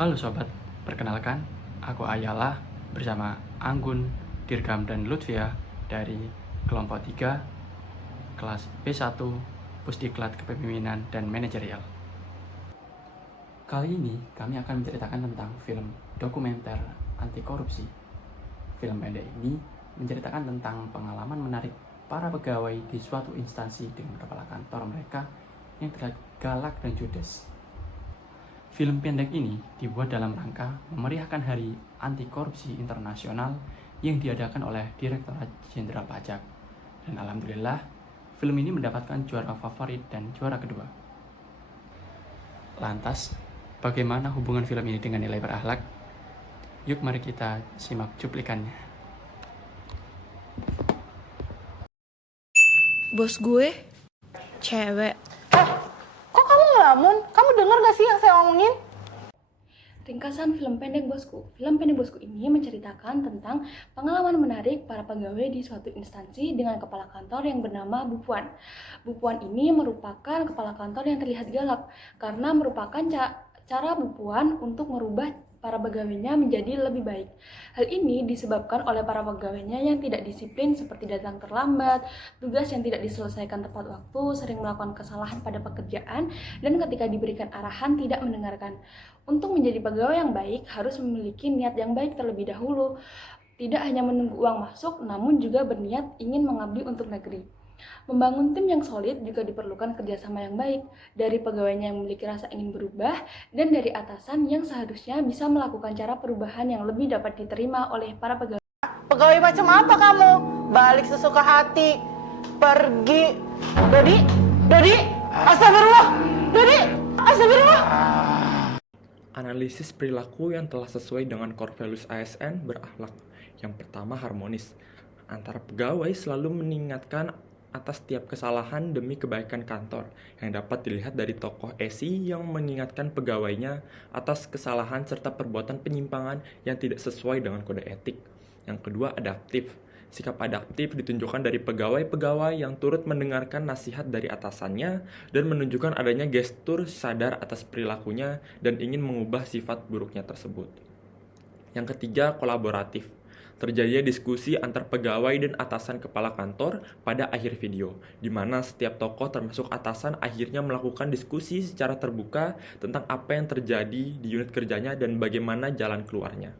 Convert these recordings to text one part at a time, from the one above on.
Halo sobat, perkenalkan, aku Ayala bersama Anggun, Dirgam, dan Lutfia dari kelompok 3, kelas B1, Pusdiklat Kepemimpinan dan Manajerial. Kali ini kami akan menceritakan tentang film dokumenter anti korupsi. Film pendek ini menceritakan tentang pengalaman menarik para pegawai di suatu instansi dengan kepala kantor mereka yang terlihat galak dan judes. Film pendek ini dibuat dalam rangka memeriahkan Hari Anti Korupsi Internasional yang diadakan oleh Direktorat Jenderal Pajak. Dan alhamdulillah, film ini mendapatkan juara favorit dan juara kedua. Lantas, bagaimana hubungan film ini dengan nilai berakhlak? Yuk mari kita simak cuplikannya. Bos gue, cewek. Kok kamu ngelamun? Kamu dengar gak sih yang saya omongin? Ringkasan film pendek bosku. Film pendek bosku ini menceritakan tentang pengalaman menarik para pegawai di suatu instansi dengan kepala kantor yang bernama Bu Puan. Bu Puan ini merupakan kepala kantor yang terlihat galak karena merupakan cara Bu Puan untuk merubah para pegawainya menjadi lebih baik. Hal ini disebabkan oleh para pegawainya yang tidak disiplin seperti datang terlambat, tugas yang tidak diselesaikan tepat waktu, sering melakukan kesalahan pada pekerjaan, dan ketika diberikan arahan tidak mendengarkan. Untuk menjadi pegawai yang baik harus memiliki niat yang baik terlebih dahulu. Tidak hanya menunggu uang masuk, namun juga berniat ingin mengabdi untuk negeri. Membangun tim yang solid juga diperlukan kerjasama yang baik dari pegawainya yang memiliki rasa ingin berubah dan dari atasan yang seharusnya bisa melakukan cara perubahan yang lebih dapat diterima oleh para pegawai. Pegawai macam apa kamu? Balik sesuka hati. Pergi. Dodi, astagfirullah. Dodi, astagfirullah. Analisis perilaku yang telah sesuai dengan core values ASN berakhlak. Yang pertama, harmonis. Antara pegawai selalu mengingatkan atas setiap kesalahan demi kebaikan kantor, yang dapat dilihat dari tokoh Esi yang mengingatkan pegawainya atas kesalahan serta perbuatan penyimpangan yang tidak sesuai dengan kode etik. Yang kedua, adaptif. Sikap adaptif ditunjukkan dari pegawai-pegawai yang turut mendengarkan nasihat dari atasannya dan menunjukkan adanya gestur sadar atas perilakunya dan ingin mengubah sifat buruknya tersebut. Yang ketiga, kolaboratif. Terjadi diskusi antar pegawai dan atasan kepala kantor pada akhir video, di mana setiap tokoh termasuk atasan akhirnya melakukan diskusi secara terbuka tentang apa yang terjadi di unit kerjanya dan bagaimana jalan keluarnya.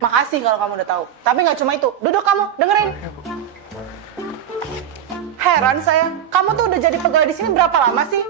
Makasih kalau kamu udah tahu. Tapi nggak cuma itu. Duduk kamu, dengerin. Heran saya, kamu tuh udah jadi pegawai di sini berapa lama sih?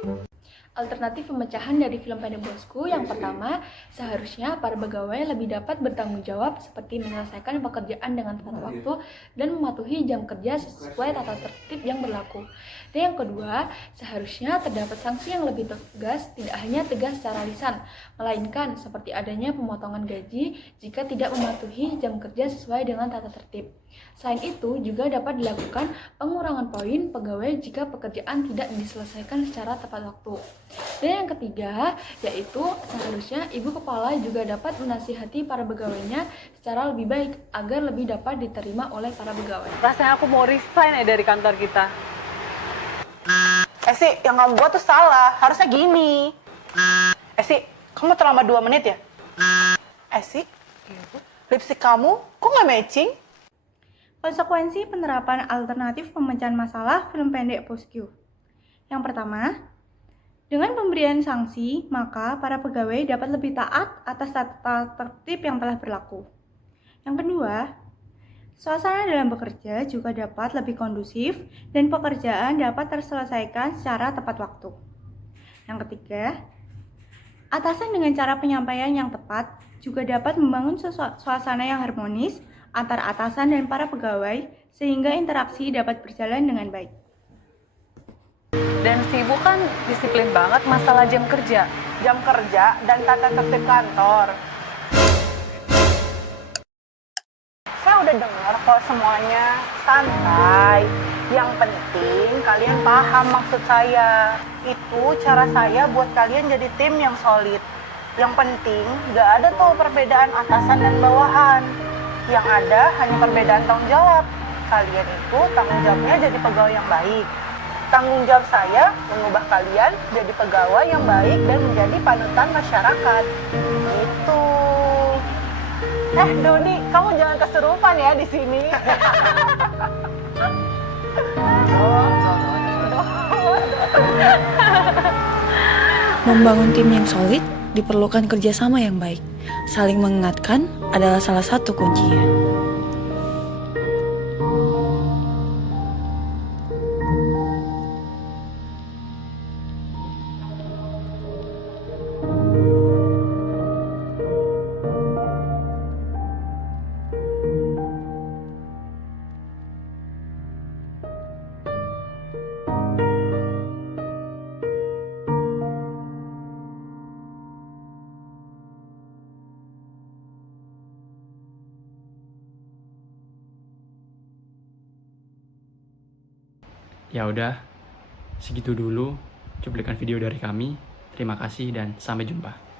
Alternatif pemecahan dari film pendek bosku yang pertama, seharusnya para pegawai lebih dapat bertanggung jawab seperti menyelesaikan pekerjaan dengan tepat waktu dan mematuhi jam kerja sesuai tata tertib yang berlaku. Dan yang kedua, seharusnya terdapat sanksi yang lebih tegas, tidak hanya tegas secara lisan, melainkan seperti adanya pemotongan gaji jika tidak mematuhi jam kerja sesuai dengan tata tertib. Selain itu, juga dapat dilakukan pengurangan poin pegawai jika pekerjaan tidak diselesaikan secara tepat waktu. Dan yang ketiga, yaitu seharusnya ibu kepala juga dapat menasihati para pegawainya secara lebih baik agar lebih dapat diterima oleh para pegawai. Rasanya aku mau resign dari kantor kita. Esi, yang kamu buat tuh salah. Harusnya gini. Esi, kamu terlambat 2 menit ya? Esi, lipstick kamu kok nggak matching? Konsekuensi penerapan alternatif pemecahan masalah film pendek bosku. Yang pertama, dengan pemberian sanksi, maka para pegawai dapat lebih taat atas tata tertib yang telah berlaku. Yang kedua, suasana dalam bekerja juga dapat lebih kondusif dan pekerjaan dapat terselesaikan secara tepat waktu. Yang ketiga, atasan dengan cara penyampaian yang tepat juga dapat membangun suasana yang harmonis antara atasan dan para pegawai sehingga interaksi dapat berjalan dengan baik. Dan si Ibu kan disiplin banget masalah jam kerja. Jam kerja dan tata tertib kantor. Saya udah dengar kok semuanya. Santai. Yang penting kalian paham maksud saya. Itu cara saya buat kalian jadi tim yang solid. Yang penting gak ada tuh perbedaan atasan dan bawahan. Yang ada hanya perbedaan tanggung jawab. Kalian itu tanggung jawabnya jadi pegawai yang baik. Tanggung jawab saya mengubah kalian jadi pegawai yang baik dan menjadi panutan masyarakat. Itu Doni, kamu jangan kesurupan ya di sini. Membangun tim yang solid diperlukan kerjasama yang baik. Saling mengingatkan adalah salah satu kuncinya. Ya udah, segitu dulu cuplikan video dari kami. Terima kasih dan sampai jumpa.